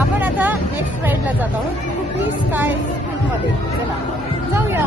आपण आता नेक्स्ट राईडला जात आहोत. कुकी स्कायमध्ये? चला जाऊया.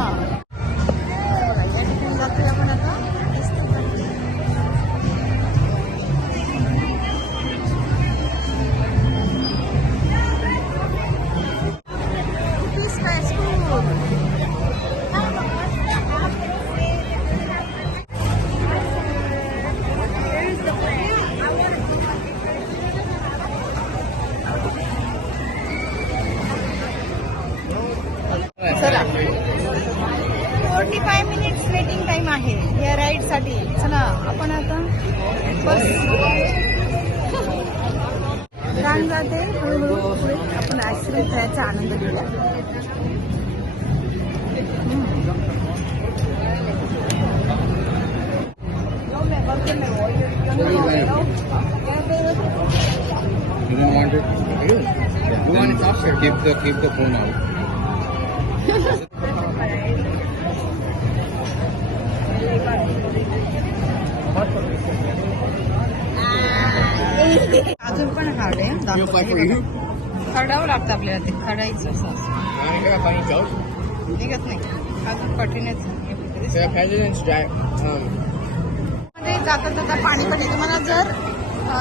Twenty five minutes waiting time आहे या राईडसाठी चला आपण आता बस रांग जाते हळूहळू पुढे आपण आईस्क्रीम खायचा आनंद घेऊया You don't want it? You want it after? Keep the keep the phone out. अजून पण हार्ड आहे? खरडावं लागतं आपल्याला ते. खरडायचं असं. निघत नाही. अजून कठीणच जाता जाता पाणी पण येतं. मला जर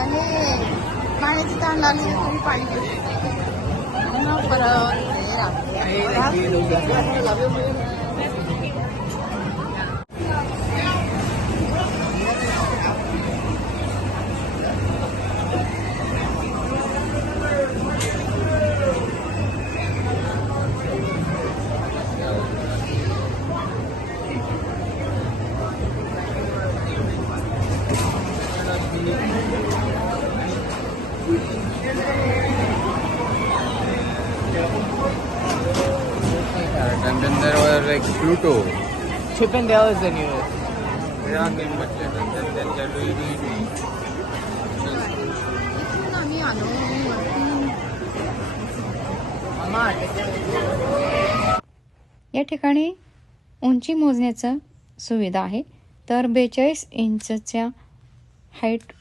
हे पाण्याची ताण लागली तर तुम्ही पाणी पिऊ शकता. परत like Pluto. Chippendale is the newest. Game but then या ठिकाणी उंची मोजण्याचं सुविधा आहे तर बेचाळीस इंचच्या हाईट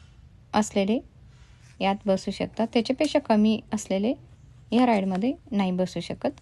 असलेले यात बसू शकतात त्याच्यापेक्षा कमी असलेले या राईडमध्ये नाही बसू शकत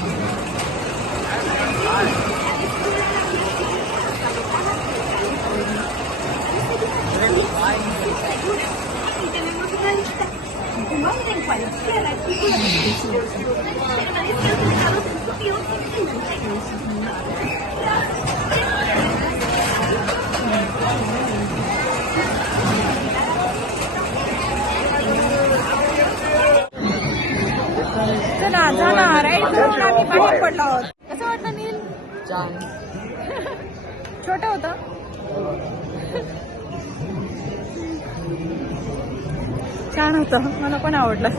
चला झाला राईड करून आम्ही बाहेर पडलो आहोत. कसं वाटलं नील? John. छोटं होतं. छान होतं. मला पण आवडलं.